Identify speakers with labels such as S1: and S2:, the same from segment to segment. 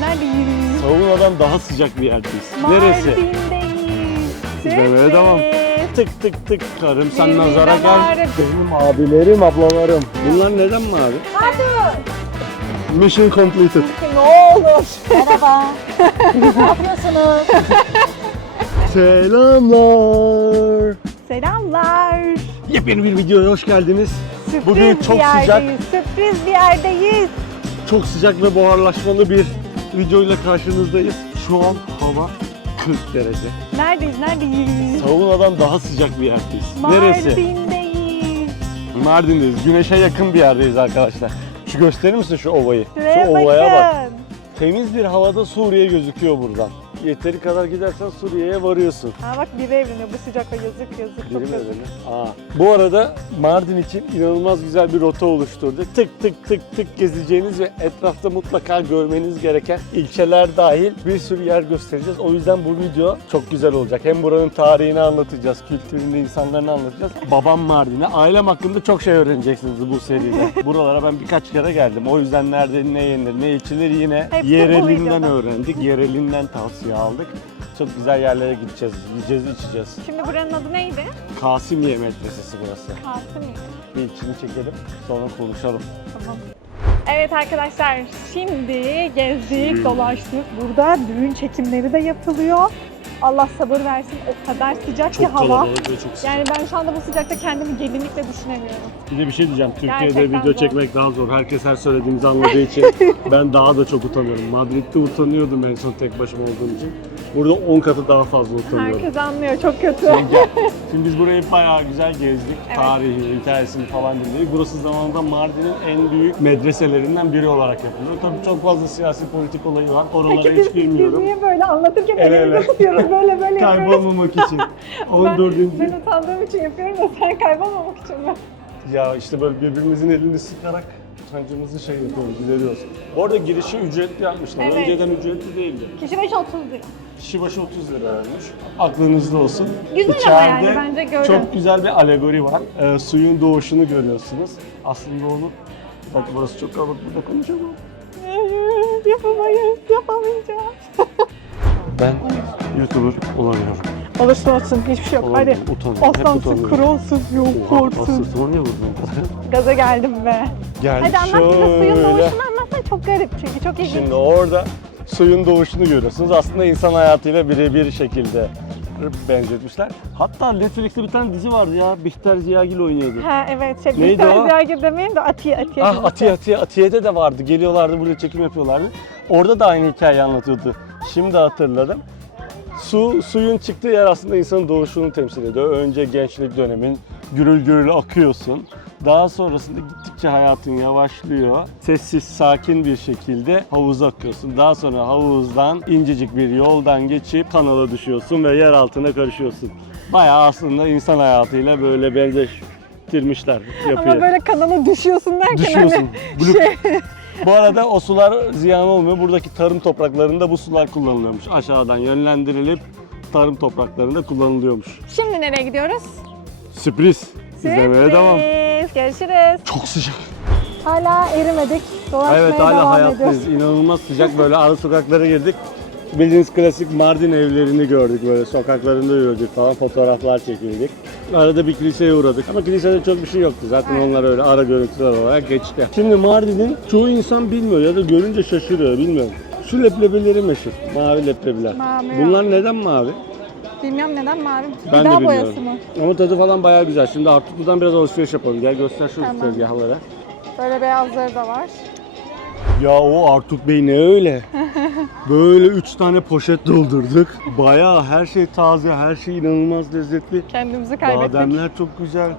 S1: Neredeyiz? Neredeyiz?
S2: Savunmadan daha sıcak bir yerdeyiz. Neresi?
S1: Mardin'deyiz.
S2: İzlemeye devam. Tık tık tık karım sen
S1: Yemin
S2: nazara gel.
S1: ederim.
S2: Benim abilerim, ablalarım. Bunlar neden mi abi?
S1: Hadi.
S2: Mission completed.
S1: Ne olur.
S3: Merhaba. ne yapıyorsunuz?
S2: Selamlar.
S1: Selamlar.
S2: Yepyeni bir videoya hoş geldiniz.
S1: Sürpriz
S2: Bugün çok
S1: bir
S2: sıcak.
S1: yerdeyiz. Sürpriz bir yerdeyiz.
S2: Çok sıcak ve buharlaşmalı bir videoyla karşınızdayız. Şu an hava 40 derece.
S1: Neredeyiz? Neredeyiz?
S2: Savunadan daha sıcak bir yerdeyiz. Neresi?
S1: Mardin'deyiz.
S2: Mardin'deyiz. Güneşe yakın bir yerdeyiz arkadaşlar. Şu gösterir misin şu ovayı?
S1: Şuraya
S2: şu ovaya bak.
S1: bakın.
S2: Temiz bir havada Suriye gözüküyor buradan. Yeteri kadar gidersen Suriye'ye varıyorsun.
S1: Ha bak biri evleniyor bu sıcakta yazık yazık çok
S2: Değil mi
S1: yazık.
S2: Aa. Bu arada Mardin için inanılmaz güzel bir rota oluşturdu. Tık tık tık tık gezeceğiniz ve etrafta mutlaka görmeniz gereken ilçeler dahil bir sürü yer göstereceğiz. O yüzden bu video çok güzel olacak. Hem buranın tarihini anlatacağız, kültürünü, insanlarını anlatacağız. Babam Mardin'e, ailem hakkında çok şey öğreneceksiniz bu seride. Buralara ben birkaç kere geldim. O yüzden nerede ne yenir, ne içilir yine
S1: Hepsi bu
S2: yerelinden
S1: videoda.
S2: öğrendik. Yerelinden tavsiye aldık. Çok güzel yerlere gideceğiz, yiyeceğiz, içeceğiz.
S1: Şimdi buranın adı neydi?
S2: Kasimiye Medresesi burası.
S1: Kasım.
S2: Bir içini çekelim, sonra konuşalım.
S1: Tamam. Evet arkadaşlar şimdi gezdik dolaştık. Burada düğün çekimleri de yapılıyor. Allah sabır versin o kadar sıcak ki hava.
S2: ve çok sıcak.
S1: Yani ben şu anda bu sıcakta kendimi gelinlikle düşünemiyorum.
S2: Bir de bir şey diyeceğim. Türkiye'de
S1: Gerçekten
S2: video
S1: zor.
S2: çekmek daha zor. Herkes her söylediğimizi anladığı için ben daha da çok utanıyorum. Madrid'de utanıyordum en son tek başıma olduğum için. Burada 10 katı daha fazla utanıyorum.
S1: Herkes anlıyor çok kötü.
S2: Şimdi gel. Şimdi biz burayı bayağı güzel gezdik.
S1: Evet.
S2: Tarihi, hikayesini falan dinledik. Burası zamanında Mardin'in en büyük medreselerinden biri olarak yapılıyor. Tabii çok fazla siyasi politik olayı var. Oralara
S1: Peki biz,
S2: hiç
S1: biz
S2: bilmiyorum.
S1: niye böyle anlatırken
S2: El
S1: elimizi
S2: ele.
S1: Tutuyoruz böyle böyle yapıyoruz.
S2: Kaybolmamak için. 14.
S1: Ben utandığım için yapıyorum da sen kaybolmamak için mi?
S2: Ya işte böyle birbirimizin elini sıkarak utancımızı şey yapıyoruz, gideriyoruz. Bu arada girişi ücretli yapmışlar.
S1: Evet.
S2: Önceden ücretli değildi.
S1: Kişi başı 30 lira.
S2: Kişi başı 30 liraymış. Aklınızda olsun.
S1: Güzel ama yani bence görün.
S2: çok güzel bir alegori var. Ee, suyun doğuşunu görüyorsunuz. Aslında onu... Bak burası çok kalabalık, burada konuşamam.
S1: Hayır, yapamayız, yapamayacağız.
S2: Ben YouTuber olamıyorum.
S1: Olursun olsun, hiçbir şey yok. Hadi.
S2: Utanıyorum. Hep
S1: Aslansız,
S2: utanıyorum.
S1: korksuz.
S2: Aslı sonra niye vurdun o?
S1: Gaza geldim be.
S2: Gel
S1: Hadi anlat bize suyun doğuşunu anlatsan çok garip çünkü çok ilginç.
S2: Şimdi orada suyun doğuşunu görüyorsunuz. Aslında insan hayatıyla birebir şekilde benzetmişler. Hatta Netflix'te bir tane dizi vardı ya. Bihter Ziyagil oynuyordu.
S1: Ha evet, şey,
S2: Neydi
S1: Bihter
S2: o?
S1: Ziyagil demeyeyim de Atiye, Atiye
S2: Ah
S1: dizisi.
S2: Atiye Atiye Atiye'de de vardı. Geliyorlardı buraya çekim yapıyorlardı. Orada da aynı hikayeyi anlatıyordu. Şimdi hatırladım. Su, suyun çıktığı yer aslında insanın doğuşunu temsil ediyor. Önce gençlik dönemin gürül gürül akıyorsun. Daha sonrasında gittikçe hayatın yavaşlıyor. Sessiz, sakin bir şekilde havuza akıyorsun. Daha sonra havuzdan incecik bir yoldan geçip kanala düşüyorsun ve yer altına karışıyorsun. Bayağı aslında insan hayatıyla böyle benzeştirmişler yapıyı.
S1: Ama böyle kanala düşüyorsun derken
S2: Düşüyorsun.
S1: hani
S2: Blup.
S1: şey,
S2: Bu arada o sular ziyan olmuyor. Buradaki tarım topraklarında bu sular kullanılıyormuş. Aşağıdan yönlendirilip tarım topraklarında kullanılıyormuş.
S1: Şimdi nereye gidiyoruz?
S2: Sürpriz. İzlemeye devam.
S1: Sürpriz. Görüşürüz.
S2: Çok sıcak.
S1: Hala erimedik. Dolaşmaya
S2: Evet hala
S1: devam
S2: hayattayız.
S1: ediyoruz.
S2: İnanılmaz sıcak böyle ara sokaklara girdik. Bildiğiniz klasik Mardin evlerini gördük böyle sokaklarında yürüdük falan fotoğraflar çekildik. Arada bir kiliseye uğradık ama kilisede çok bir şey yoktu. Zaten onlar öyle ara görüntüler olarak geçti. Şimdi Mardin'in çoğu insan bilmiyor ya da görünce şaşırıyor bilmiyorum. Şu leblebileri meşhur. Mavi leblebiler.
S1: Mavi.
S2: Bunlar neden mavi?
S1: Bilmiyorum neden mavi.
S2: Ben
S1: Gıda
S2: de
S1: boyası
S2: bilmiyorum.
S1: mı?
S2: Ama tadı falan bayağı güzel. Şimdi Artuklu'dan biraz alışveriş yapalım. Gel göster şu
S1: Tamam.
S2: tezgahlara.
S1: Böyle beyazları da var.
S2: Ya o Artuk Bey ne öyle? Böyle üç tane poşet doldurduk. Bayağı her şey taze, her şey inanılmaz lezzetli.
S1: Kendimizi kaybettik.
S2: Bademler çok güzel,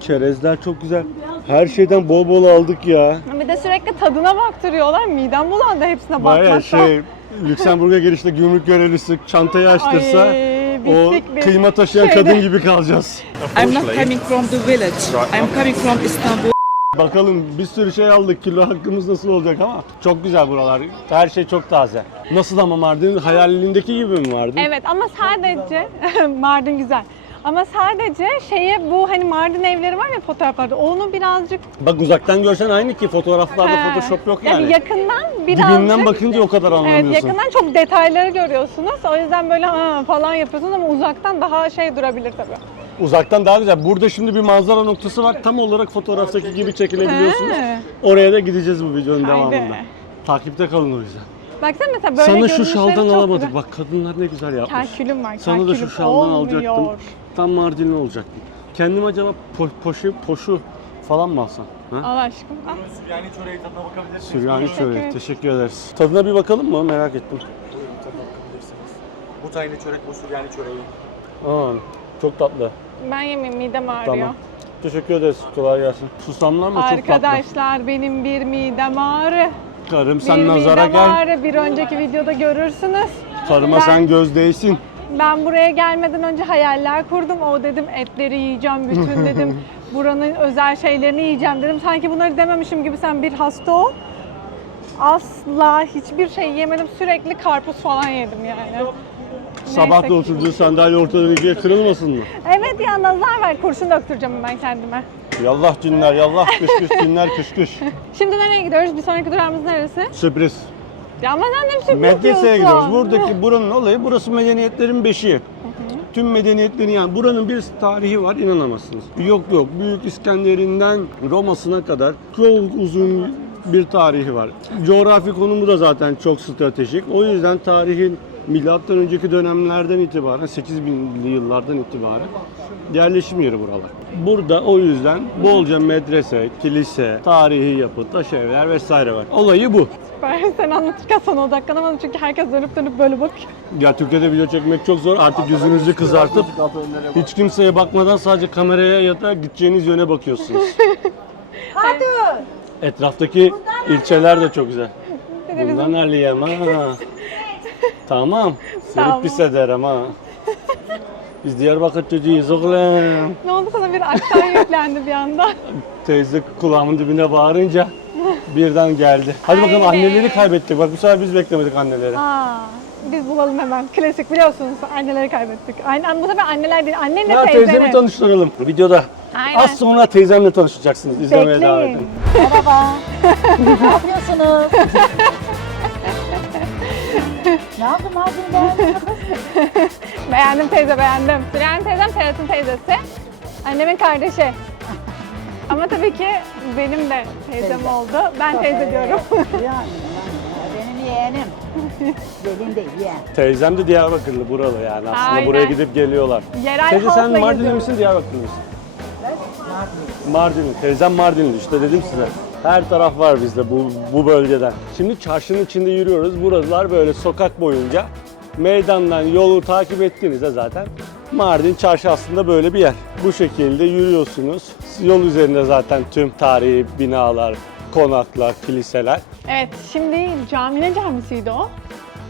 S2: çerezler çok güzel. Her şeyden bol bol aldık ya.
S1: Bir de sürekli tadına baktırıyorlar. Midem bulandı hepsine
S2: Bayağı
S1: bakmaktan.
S2: şey, Lüksemburg'a gelişte gümrük görevlisi çantayı açtırsa
S1: Ay,
S2: o kıyma taşıyan
S1: Şeyde-
S2: kadın gibi kalacağız.
S4: I'm not coming from the village. I'm coming from Istanbul.
S2: Bakalım bir sürü şey aldık. Kilo hakkımız nasıl olacak ama çok güzel buralar. Her şey çok taze. Nasıl ama Mardin hayalindeki gibi mi Mardin?
S1: Evet ama sadece Mardin güzel. Ama sadece şeye bu hani Mardin evleri var ya fotoğraflarda onu birazcık
S2: Bak uzaktan görsen aynı ki fotoğraflarda
S1: He.
S2: Photoshop yok yani.
S1: yakından birazcık
S2: Dibinden bakınca o kadar anlamıyorsun.
S1: Evet yakından çok detayları görüyorsunuz. O yüzden böyle ha falan yapıyorsunuz ama uzaktan daha şey durabilir tabii.
S2: Uzaktan daha güzel. Burada şimdi bir manzara noktası var. Tam olarak fotoğraftaki gibi çekilebiliyorsunuz.
S1: He.
S2: Oraya da gideceğiz bu videonun
S1: Haydi.
S2: devamında. Takipte kalın o yüzden.
S1: Baksana mesela böyle
S2: Sana şu
S1: görünüşleri
S2: şaldan
S1: çok
S2: alamadık.
S1: güzel.
S2: Bak kadınlar ne güzel yapmış.
S1: Kalkülüm var.
S2: Sana da şu
S1: kalkülüm
S2: şaldan
S1: olmuyor.
S2: alacaktım. Tam Mardinli olacaktım. Kendim acaba po- poşu, poşu falan mı alsam? Ha?
S1: Al aşkım. Al.
S5: Süryani çöreği tadına bakabilirsiniz.
S2: Süryani
S1: Teşekkür ederim.
S2: Teşekkür ederiz. Tadına bir bakalım mı? Merak ettim.
S5: Tadına bakabilirsiniz. Bu tayini çörek, bu Süryani çöreği.
S2: Aa, çok tatlı.
S1: Ben yemeyeyim midem ağrıyor.
S2: Tamam. Teşekkür ederiz. Kolay gelsin. Susamlar mı çok tatlı?
S1: Arkadaşlar benim bir midem ağrı.
S2: Karım sen
S1: bir
S2: nazara
S1: midem
S2: gel.
S1: ağrı. Bir önceki videoda görürsünüz.
S2: Karıma
S1: Ben-
S2: sen göz değsin.
S1: Ben buraya gelmeden önce hayaller kurdum. O dedim etleri yiyeceğim bütün dedim. Buranın özel şeylerini yiyeceğim dedim. Sanki bunları dememişim gibi sen bir hasta ol. Asla hiçbir şey yemedim. Sürekli karpuz falan yedim yani.
S2: Sabah
S1: Neyse
S2: da
S1: ki.
S2: oturduğu sandalye ortadan ikiye kırılmasın mı?
S1: Evet ya nazar var. Kurşun döktüreceğim ben kendime.
S2: Yallah cinler, yallah kış kış cinler kış kış.
S1: Şimdi nereye gidiyoruz? Bir sonraki durağımız neresi?
S2: Sürpriz.
S1: Ya ama sen de bir sürpriz
S2: Medrese'ye
S1: diyorsun.
S2: gidiyoruz. Buradaki buranın olayı burası medeniyetlerin beşiği. Tüm medeniyetlerin yani buranın bir tarihi var inanamazsınız. Yok yok Büyük İskender'inden Roma'sına kadar çok uzun bir tarihi var. Coğrafi konumu da zaten çok stratejik. O yüzden tarihin milattan önceki dönemlerden itibaren 8000'li yıllardan itibaren yerleşim yeri buralar. Burada o yüzden bolca medrese, kilise, tarihi yapı, taş evler vesaire var. Olayı bu.
S1: Ben sen anlatırken sana odaklanamadım çünkü herkes dönüp dönüp böyle bakıyor.
S2: Ya Türkiye'de video çekmek çok zor. Artık yüzünüzü kızartıp hiç kimseye bakmadan sadece kameraya ya da gideceğiniz yöne bakıyorsunuz.
S3: Hadi.
S2: Etraftaki ilçeler de çok güzel.
S1: Bir de bizim
S2: Bundan Aliye'm ha. Tamam. Seni
S1: Tamam.
S2: pis ederim ha. Biz Diyarbakır çocuğuyuz oğlum.
S1: ne oldu sana bir aksan yüklendi bir anda.
S2: Teyze kulağımın dibine bağırınca birden geldi. Hadi bakalım anneleri kaybettik. Bak bu sefer biz beklemedik anneleri.
S1: Aa, biz bulalım hemen. Klasik biliyorsunuz anneleri kaybettik. Aynen, bu sefer anneler değil, annenle
S2: Ya
S1: teyzeni.
S2: teyzemi tanıştıralım. Videoda.
S1: Aynen.
S2: Az sonra teyzemle tanışacaksınız. İzlemeye devam
S1: Bekleyin.
S2: edin.
S3: Merhaba. ne yapıyorsunuz? Ne yaptın Mardin'de?
S1: Beğendim teyze beğendim. Süren teyzem Ferhat'ın teyzesi. Annemin kardeşi. Ama tabii ki benim de teyzem
S3: Teyze.
S1: oldu. Ben teyze diyorum.
S3: yani, yani, benim yeğenim. Gelin değil yeğen.
S2: Teyzem de Diyarbakırlı buralı yani aslında
S1: Aynen.
S2: buraya gidip geliyorlar.
S1: Yerel
S2: Teyze sen Mardinli
S1: geziyoruz.
S2: misin Diyarbakırlı mısın? Mardinli. Teyzem Mardinli işte dedim size. Her taraf var bizde bu, bu bölgeden. Şimdi çarşının içinde yürüyoruz. Buralar böyle sokak boyunca meydandan yolu takip ettiğinizde zaten Mardin çarşı aslında böyle bir yer. Bu şekilde yürüyorsunuz. Yol üzerinde zaten tüm tarihi binalar, konaklar, kiliseler.
S1: Evet, şimdi camine camisiydi o.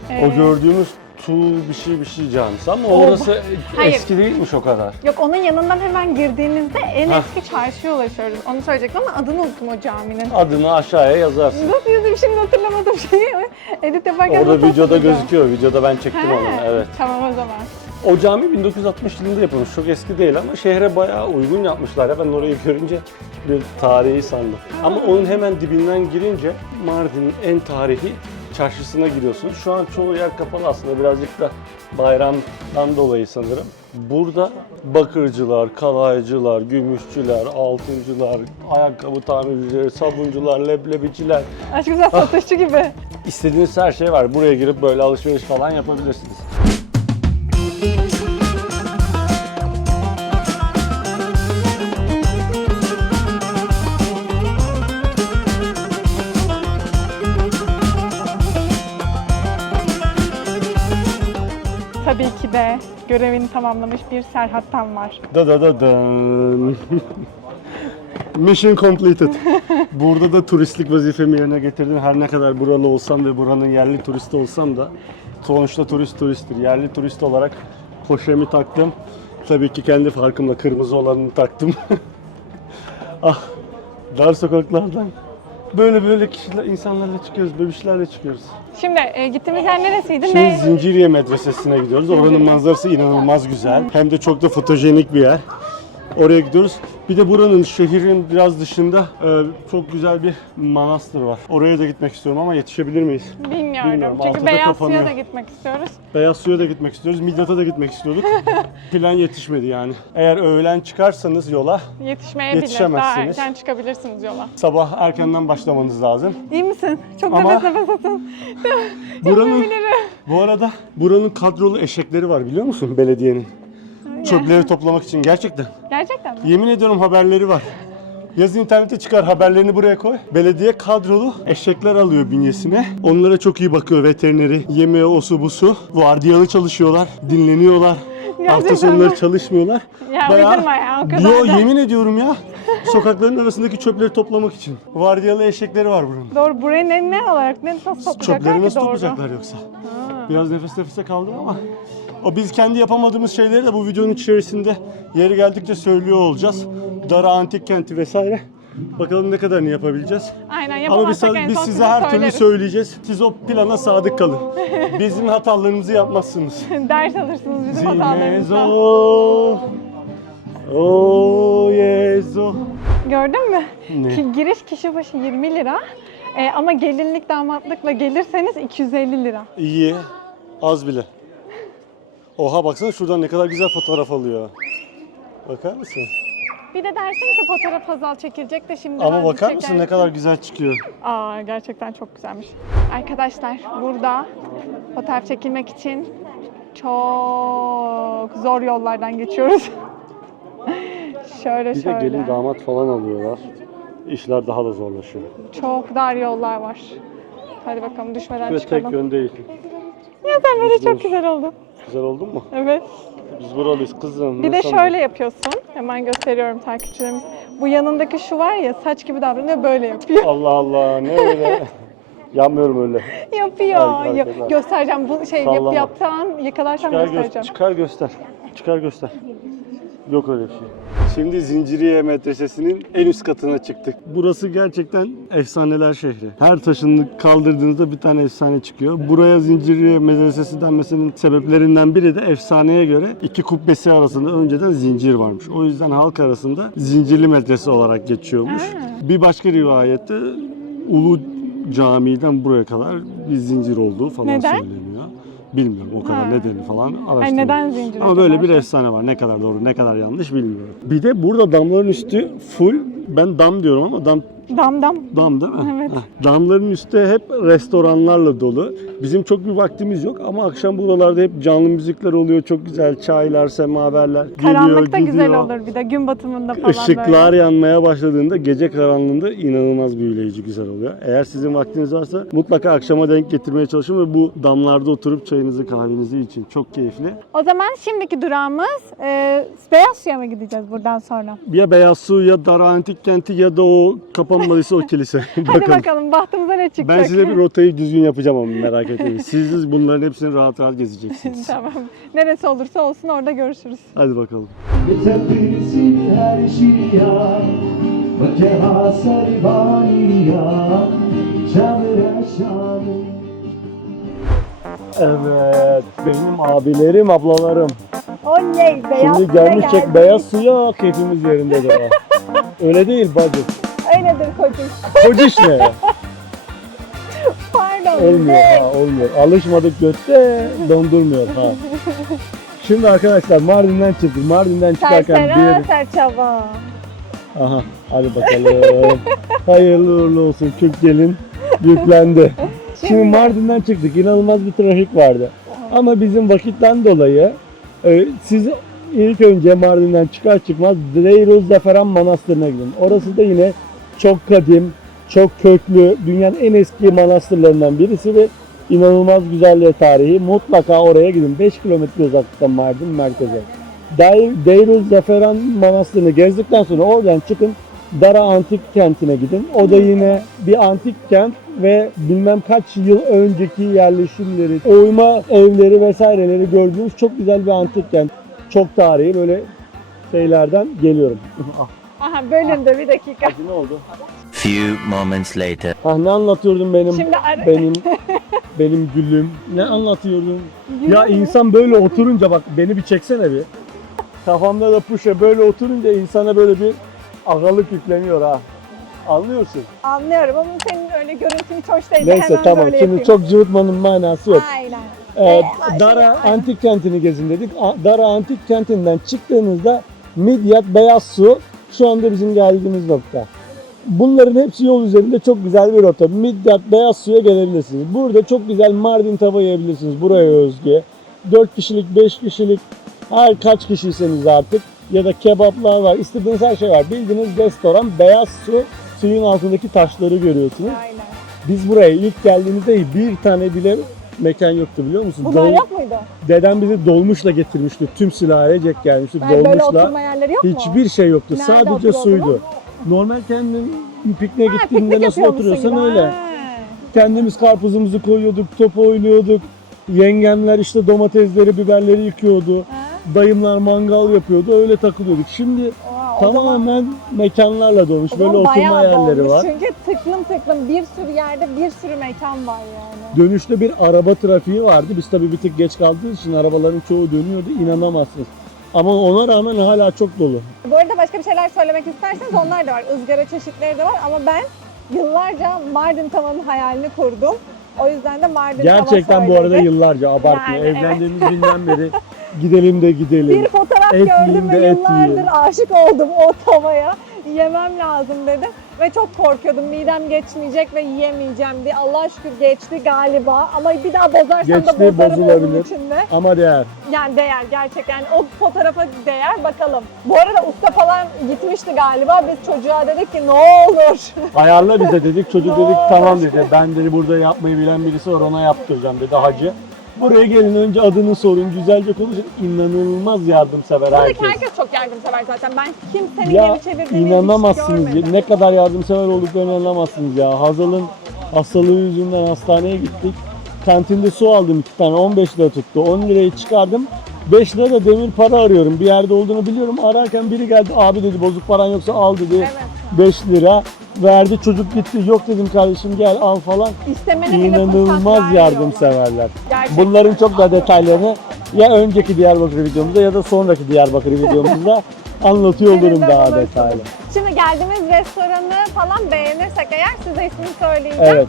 S1: Ee,
S2: O gördüğümüz tuğ bir şey bir şey camisi ama
S1: O-
S2: orası
S1: Hayır.
S2: eski değilmiş o kadar.
S1: Yok onun yanından hemen girdiğinizde en
S2: Hah.
S1: eski çarşıya ulaşıyoruz. Onu söyleyecektim ama adını unuttum o caminin.
S2: Adını aşağıya yazarsın.
S1: Nasıl yazayım şimdi hatırlamadım şeyi. Edit yaparken
S2: Orada
S1: nasıl
S2: videoda
S1: hatırlayacağım?
S2: gözüküyor. Videoda ben çektim
S1: He,
S2: onu. Evet.
S1: Tamam o zaman.
S2: O cami 1960 yılında yapılmış. Çok eski değil ama şehre bayağı uygun yapmışlar. Ya ben orayı görünce bir tarihi sandım. Ama onun hemen dibinden girince Mardin'in en tarihi çarşısına giriyorsunuz. Şu an çoğu yer kapalı aslında birazcık da bayramdan dolayı sanırım. Burada bakırcılar, kalaycılar, gümüşçüler, altıncılar, ayakkabı tamircileri, sabuncular, leblebiciler,
S1: Aşk güzel satışçı gibi.
S2: İstediğiniz her şey var. Buraya girip böyle alışveriş falan yapabilirsiniz.
S1: Görevini tamamlamış bir Serhat'tan var.
S2: Da da da dan. Mission completed. Burada da turistlik vazifemi yerine getirdim. Her ne kadar buralı olsam ve buranın yerli turisti olsam da sonuçta turist turisttir. Yerli turist olarak poşemi taktım. Tabii ki kendi farkımla kırmızı olanını taktım. ah, dar sokaklardan böyle böyle kişiler, insanlarla çıkıyoruz, bebişlerle çıkıyoruz.
S1: Şimdi e, gittiğimiz yer neresiydi?
S2: Şimdi
S1: Ne?
S2: Zinciriye Medresesi'ne gidiyoruz. Oranın manzarası inanılmaz güzel. Hem de çok da fotojenik bir yer. Oraya gidiyoruz. Bir de buranın şehrin biraz dışında e, çok güzel bir manastır var. Oraya da gitmek istiyorum ama yetişebilir miyiz?
S1: Bilmiyorum.
S2: Bilmiyorum,
S1: Çünkü
S2: altıda
S1: Beyaz
S2: kapanıyor.
S1: Su'ya da gitmek istiyoruz.
S2: Beyaz Su'ya da gitmek istiyoruz. Midyat'a da gitmek istiyorduk. Plan yetişmedi yani. Eğer öğlen çıkarsanız yola
S1: Yetişmeyebilir. Daha
S2: Yetişemezsiniz.
S1: erken çıkabilirsiniz yola.
S2: sabah erkenden başlamanız lazım.
S1: İyi misin? Çok
S2: Ama-
S1: nefes nefes atın.
S2: Buranın, bu arada buranın kadrolu eşekleri var biliyor musun belediyenin? Çöpleri toplamak için gerçekten.
S1: Gerçekten mi?
S2: Yemin ediyorum haberleri var. Yaz internete çıkar haberlerini buraya koy. Belediye kadrolu eşekler alıyor bünyesine. Onlara çok iyi bakıyor veterineri. Yemeği, osu busu. Vardiyalı çalışıyorlar. Dinleniyorlar. Hafta sonları çalışmıyorlar.
S1: Ya uydurma ya, o kadar
S2: Yo
S1: da.
S2: yemin ediyorum ya. Sokakların arasındaki çöpleri toplamak için. Vardiyalı eşekleri var buranın.
S1: Doğru. Burayı ne, ne olarak ne nasıl toplayacaklar
S2: Çöpleri
S1: ki
S2: nasıl
S1: doğru?
S2: toplayacaklar yoksa? Biraz nefes nefese kaldım ama o biz kendi yapamadığımız şeyleri de bu videonun içerisinde yeri geldikçe söylüyor olacağız. Dara Antik Kenti vesaire. Bakalım ne kadarını yapabileceğiz.
S1: Aynen
S2: Ama biz,
S1: yapamazsak en
S2: biz
S1: son
S2: size her türlü
S1: söyleriz.
S2: söyleyeceğiz. Siz o plana sadık kalın. Bizim hatalarımızı yapmazsınız.
S1: Ders alırsınız bizim hatalarımızdan.
S2: Oh yezo.
S1: Gördün mü?
S2: Ne?
S1: Ki giriş kişi başı 20 lira. Ee, ama gelinlik damatlıkla gelirseniz 250 lira.
S2: İyi. Az bile. Oha baksana şuradan ne kadar güzel fotoğraf alıyor. Bakar mısın?
S1: Bir de dersin ki fotoğraf azal çekilecek de şimdi
S2: Ama
S1: ben
S2: bakar mısın
S1: çekersin.
S2: ne kadar güzel çıkıyor.
S1: Aa gerçekten çok güzelmiş. Arkadaşlar burada fotoğraf çekilmek için çok zor yollardan geçiyoruz. şöyle
S2: Bir de
S1: şöyle.
S2: gelin damat falan alıyorlar. İşler daha da zorlaşıyor.
S1: Çok dar yollar var. Hadi bakalım düşmeden
S2: Ve
S1: çıkalım.
S2: tek yön değil.
S1: Ya sen böyle çok güzel oldun.
S2: Güzel oldun mu?
S1: Evet.
S2: Biz buralıyız kızım.
S1: Bir de
S2: sandın?
S1: şöyle yapıyorsun. Hemen gösteriyorum takipçilerimiz. Bu yanındaki şu var ya saç gibi davranıyor böyle yapıyor.
S2: Allah Allah ne öyle. Yanmıyorum öyle.
S1: yapıyor. Ya-
S2: arkadaşlar.
S1: göstereceğim. Bu şey yap, yaptan yakalarsam
S2: Çıkar, gö-
S1: göstereceğim.
S2: çıkar göster. Çıkar göster. Yok öyle bir şey. Şimdi Zinciriye Medresesi'nin en üst katına çıktık. Burası gerçekten efsaneler şehri. Her taşını kaldırdığınızda bir tane efsane çıkıyor. Buraya Zinciriye Medresesi denmesinin sebeplerinden biri de efsaneye göre iki kubbesi arasında önceden zincir varmış. O yüzden halk arasında zincirli medrese olarak geçiyormuş. Bir başka rivayette Ulu Camii'den buraya kadar bir zincir olduğu falan
S1: Neden?
S2: söyleniyor. Bilmiyorum o kadar
S1: Ha.
S2: nedeni falan araştırmadım.
S1: neden zincir
S2: Ama
S1: acaba?
S2: böyle bir efsane var. Ne kadar doğru, ne kadar yanlış bilmiyorum. Bir de burada damların üstü full, ben dam diyorum ama dam
S1: Dam dam.
S2: dam değil mi?
S1: Evet.
S2: Heh. Damların üstü hep restoranlarla dolu. Bizim çok bir vaktimiz yok ama akşam buralarda hep canlı müzikler oluyor. Çok güzel çaylar, semaverler geliyor,
S1: Karanlıkta güzel
S2: gidiyor.
S1: olur bir de gün batımında falan
S2: Işıklar
S1: böyle.
S2: yanmaya başladığında gece karanlığında inanılmaz büyüleyici güzel oluyor. Eğer sizin vaktiniz varsa mutlaka akşama denk getirmeye çalışın ve bu damlarda oturup çayınızı kahvenizi için çok keyifli.
S1: O zaman şimdiki durağımız e, Beyaz Su'ya mı gideceğiz buradan sonra?
S2: Ya Beyaz Su ya Dara Antik Kenti ya da o kapanmadıysa o kilise.
S1: Hadi bakalım bahtımıza ne çıkacak?
S2: Ben size bir rotayı düzgün yapacağım ama merak etmeyin. Siz bunların hepsini rahat rahat gezeceksiniz.
S1: tamam. Neresi olursa olsun orada görüşürüz.
S2: Hadi bakalım.
S6: Her Çamıra şanı
S2: Evet, benim abilerim, ablalarım.
S1: Oley Beyaz
S2: Şimdi gelmişçek beyaz suya keyfimiz yerindedir ha. Öyle değil bacım.
S1: Öyledir kocam.
S2: Kociş ne?
S1: Pardon.
S2: Olmuyor ha, olmuyor. Alışmadık götte dondurmuyor ha. Şimdi arkadaşlar Mardin'den çıktık. Mardin'den çıkarken bir
S1: Sersera serçava.
S2: Aha hadi bakalım. Hayırlı uğurlu olsun. Kırk gelin yüklendi. Şimdi Mardin'den çıktık. İnanılmaz bir trafik vardı. Ama bizim vakitten dolayı siz ilk önce Mardin'den çıkar çıkmaz Dreyruz Zaferan Manastırı'na gidin. Orası da yine çok kadim, çok köklü, dünyanın en eski manastırlarından birisi ve inanılmaz güzel ve tarihi. Mutlaka oraya gidin. 5 kilometre uzaklıkta Mardin merkeze. Deyruz Zaferan Manastırı'nı gezdikten sonra oradan çıkın Dara Antik Kenti'ne gidin. O da yine bir antik kent ve bilmem kaç yıl önceki yerleşimleri, oyma evleri vesaireleri gördüğünüz çok güzel bir antik kent. Çok tarihi böyle şeylerden geliyorum.
S1: Aha bölündü bir dakika.
S2: ne oldu?
S7: Few moments later.
S2: Ah ne anlatıyordum benim
S1: Şimdi ara-
S2: benim benim gülüm. Ne anlatıyordum?
S1: Gülüm
S2: ya
S1: mü?
S2: insan böyle oturunca bak beni bir çeksene bir. Kafamda da puşa böyle oturunca insana böyle bir agalık yükleniyor ha. Anlıyorsun.
S1: Anlıyorum ama senin öyle görüntün hiç hoş değil.
S2: Neyse
S1: Hemen
S2: tamam
S1: böyle
S2: şimdi
S1: yapayım.
S2: çok cıvıtmanın manası yok.
S1: Aynen.
S2: Ee,
S1: Ee,
S2: Dara
S1: şey-
S2: Antik Kenti'ni gezin dedik. A- Dara Antik Kenti'nden çıktığınızda Midyat Beyaz Su şu anda bizim geldiğimiz nokta. Bunların hepsi yol üzerinde çok güzel bir rota. Midyat Beyaz Su'ya gelebilirsiniz. Burada çok güzel Mardin tava yiyebilirsiniz. Buraya özgü. 4 kişilik, 5 kişilik, her kaç kişiyseniz artık ya da kebaplar var. İstediğiniz her şey var. Bildiğiniz restoran Beyaz Su suyun altındaki taşları görüyorsunuz.
S1: Aynen.
S2: Biz buraya ilk geldiğimizde bir tane bile mekan yoktu biliyor musun?
S1: Bunlar
S2: Dol-
S1: yok muydu?
S2: Dedem bizi dolmuşla getirmişti. Tüm silahı cek gelmişti.
S1: Yani böyle
S2: dolmuşla.
S1: oturma yerleri yok mu?
S2: Hiçbir şey yoktu.
S1: Nerede
S2: Sadece suydu. Normal kendin pikniğe
S1: Ha,
S2: gittiğinde
S1: piknik
S2: nasıl
S1: yapıyormuşsun
S2: oturuyorsan
S1: gibi.
S2: öyle.
S1: Ha.
S2: Kendimiz karpuzumuzu koyuyorduk, top oynuyorduk. Yengemler işte domatesleri, biberleri yıkıyordu.
S1: Ha.
S2: Dayımlar mangal yapıyordu. Öyle takılıyorduk. Şimdi
S1: Aa, o zaman-
S2: tamamen mekanlarla dolmuş.
S1: o
S2: Böyle
S1: zaman
S2: oturma
S1: bayağı
S2: yerleri
S1: dolmuş.
S2: var.
S1: Çünkü tıklım tıklım bir sürü yerde bir sürü mekan var yani.
S2: Dönüşte bir araba trafiği vardı. Biz tabii bir tık geç kaldığımız için arabaların çoğu dönüyordu. İnanamazsınız. Ama ona rağmen hala çok dolu.
S1: Bu arada başka bir şeyler söylemek isterseniz onlar da var. Izgara çeşitleri de var ama ben yıllarca Mardin tavanın hayalini kurdum. O yüzden de Mardin tava
S2: Gerçekten bu arada yıllarca abartmıyor.
S1: Yani,
S2: Evlendiğimiz günden beri gidelim de gidelim.
S1: Bir fotoğraf
S2: Et
S1: gördüm ve yıllardır
S2: yiyeyim.
S1: aşık oldum o tavaya. Yemem lazım dedim. Ve çok korkuyordum midem geçmeyecek ve yiyemeyeceğim diye. Allah şükür geçti galiba. Ama bir daha bozarsam
S2: Geçti,
S1: da bozarım onun içinde.
S2: Ama değer.
S1: Yani değer gerçekten. Yani o fotoğrafa değer bakalım. Bu arada usta falan gitmişti galiba. Biz çocuğa dedik ki ne olur.
S2: Ayarla bize dedik. Çocuk dedik tamam dedi. Ben dedi burada yapmayı bilen birisi var ona yaptıracağım dedi hacı. Buraya gelin önce adını sorun, güzelce konuşun. İnanılmaz yardımsever
S1: Buradaki
S2: herkes.
S1: herkes çok yardımsever zaten. Ben kimsenin
S2: Ya
S1: geri çevirdiğini hiç
S2: inanamazsınız.
S1: görmedim.
S2: Ne kadar yardımsever olduklarını inanamazsınız ya. Hazal'ın hastalığı yüzünden hastaneye gittik. Kantinde su aldım iki tane 15 lira tuttu. 10 lirayı çıkardım. 5 lira da demir para arıyorum. Bir yerde olduğunu biliyorum. Ararken biri geldi. Abi dedi bozuk paran yoksa al dedi.
S1: Evet.
S2: 5 lira verdi. Çocuk gitti. Yok dedim kardeşim gel al falan.
S1: İstemene bile
S2: İnanılmaz yardımseverler.
S1: Gerçekten.
S2: Bunların çok daha detaylarını ya önceki Diyarbakır videomuzda ya da sonraki Diyarbakır videomuzda anlatıyor olurum daha
S1: bulursunuz.
S2: detaylı.
S1: Şimdi geldiğimiz restoranı falan beğenirsek eğer size ismini söyleyeceğim.
S2: Evet.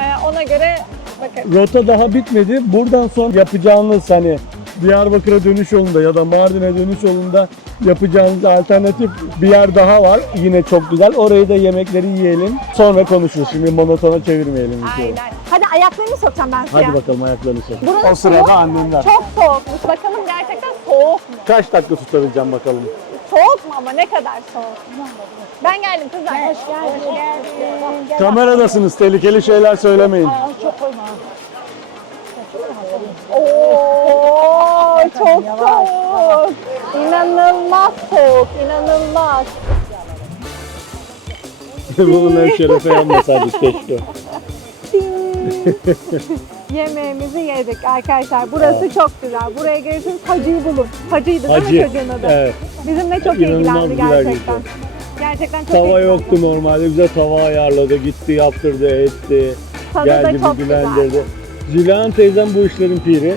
S1: Ee, ona göre bakın.
S2: Rota daha bitmedi. Buradan sonra yapacağınız hani Diyarbakır'a dönüş yolunda ya da Mardin'e dönüş yolunda yapacağınız alternatif bir yer daha var. Yine çok güzel. Orayı da yemekleri yiyelim. Sonra konuşuruz. Şimdi monotona çevirmeyelim. videoyu.
S1: Aynen. Hadi ayaklarını sokacağım ben suya.
S2: Hadi bakalım ayaklarını sok.
S1: Buranın
S2: O sırada annemler.
S1: Çok soğukmuş. Bakalım gerçekten soğuk mu?
S2: Kaç dakika tutabileceğim bakalım.
S1: Soğuk mu ama ne kadar soğuk? Ben geldim kızlar. Hoş geldin.
S2: Kameradasınız. Tehlikeli şeyler söylemeyin.
S1: Oo, çok soğuk. İnanılmaz soğuk, inanılmaz.
S2: Bunun şerefe yanmasaydık keşke.
S1: Yemeğimizi yedik arkadaşlar. Burası çok güzel. Buraya gelirsiniz hacıyı bulun. Hacıydı değil mi
S2: Hacı.
S1: çocuğun adı?
S2: Evet.
S1: Bizimle çok
S2: İnanılmaz
S1: ilgilendi
S2: güzel
S1: gerçekten. Gerçekten çok
S2: Tava
S1: ilgilendi.
S2: yoktu normalde. Bize tava ayarladı. Gitti yaptırdı etti.
S1: Tadı da
S2: geldi
S1: çok
S2: bilgilendirdi. Züleyhan teyzem bu işlerin piri.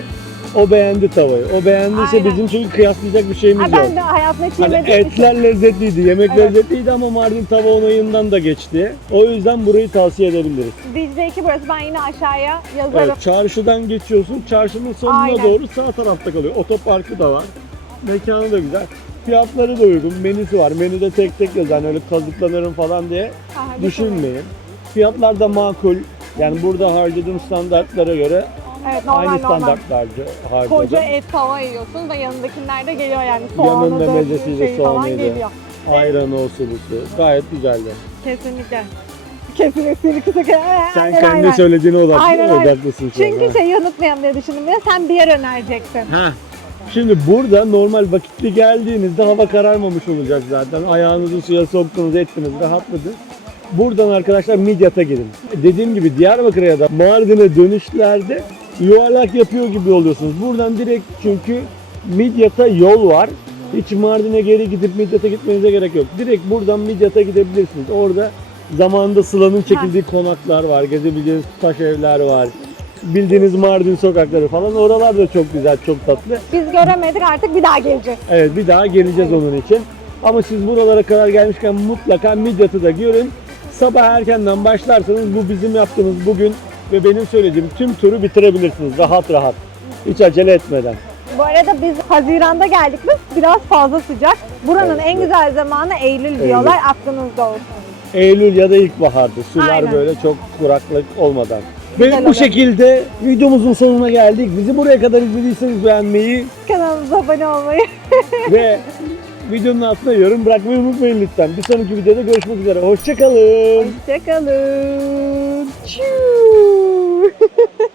S2: O beğendi tavayı. O beğendiyse
S1: Aynen.
S2: bizim çünkü kıyaslayacak bir şeyimiz
S1: Ha,
S2: yok.
S1: ben de hayatımda hiç
S2: Hani
S1: yemediğim için.
S2: etler lezzetliydi, yemek
S1: Evet.
S2: lezzetliydi ama Mardin tava onayından da geçti. O yüzden burayı tavsiye edebiliriz.
S1: Dicle 2 burası. Ben yine aşağıya yazarım.
S2: Evet, çarşıdan geçiyorsun. Çarşının sonuna
S1: Aynen.
S2: doğru sağ tarafta kalıyor. Otoparkı da var. Mekanı da güzel. Fiyatları da uygun. Menüsü var. Menüde tek tek. Yani öyle kazıklanırım falan diye
S1: Aha,
S2: düşünmeyin. Fiyatlar da makul. Yani burada harcadığım standartlara göre
S1: Evet normal
S2: aynı
S1: normal.
S2: standartlarca harcadım.
S1: Koca et tava yiyorsun ve yanındakiler de geliyor yani. Soğanı
S2: Yanında
S1: da
S2: mezesiyle soğan
S1: falan
S2: yedi.
S1: geliyor.
S2: Ayranı o sulusu. Gayet güzeldi.
S1: Kesinlikle. Kesinlikle seni kısa
S2: Sen kendi söylediğine odaklı,
S1: Aynen,
S2: odaklısın şu an.
S1: Çünkü şeyi unutmayalım diye düşündüm. Ya sen bir yer önereceksin.
S2: Ha. Şimdi burada normal vakitli geldiğinizde hava kararmamış olacak zaten. Ayağınızı suya soktunuz, ettiniz, rahatladınız. Buradan arkadaşlar Midyat'a gidin. Dediğim gibi Diyarbakır'a ya da Mardin'e dönüşlerde yuvarlak yapıyor gibi oluyorsunuz. Buradan direkt çünkü Midyat'a yol var. Hiç Mardin'e geri gidip Midyat'a gitmenize gerek yok. Direkt buradan Midyat'a gidebilirsiniz. Orada Zamanında Sıla'nın çekildiği konaklar var, gezebileceğiniz taş evler var. Bildiğiniz Mardin sokakları falan. Oralar da çok güzel, çok tatlı.
S1: Biz göremedik artık bir daha geleceğiz.
S2: Evet bir daha geleceğiz onun için. Ama siz buralara kadar gelmişken mutlaka Midyat'ı da görün. Sabah erkenden başlarsanız bu bizim yaptığımız bugün ve benim söylediğim tüm turu bitirebilirsiniz rahat rahat. Hiç acele etmeden.
S1: Bu arada biz Haziran'da geldik biz. Biraz fazla sıcak. Buranın
S2: Evet,
S1: en güzel zamanı Eylül diyorlar. Aklınızda olsun.
S2: Eylül ya da ilkbahardı. Sular
S1: Aynen.
S2: böyle çok kuraklık olmadan.
S1: Güzel
S2: Ve bu
S1: olur.
S2: şekilde videomuzun sonuna geldik. Bizi buraya kadar izlediyseniz beğenmeyi
S1: Kanalımıza abone olmayı.
S2: ve videonun altına yorum bırakmayı unutmayın lütfen. Bir sonraki videoda görüşmek üzere. Hoşçakalın.
S1: Hoşçakalın.